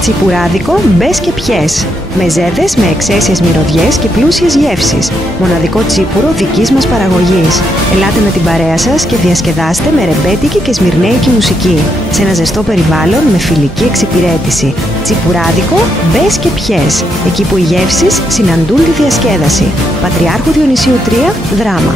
Τσιπουράδικο, μπες και πιες. Μεζέδες με εξαίσιες μυρωδιές και πλούσιες γεύσεις. Μοναδικό τσίπουρο δικής μας παραγωγής. Ελάτε με την παρέα σας και διασκεδάστε με ρεμπέτικη και σμυρνέικη μουσική. Σε ένα ζεστό περιβάλλον με φιλική εξυπηρέτηση. Τσιπουράδικο, μπες και πιες. Εκεί που οι γεύσεις συναντούν τη διασκέδαση. Πατριάρχου Διονυσίου 3, Δράμα.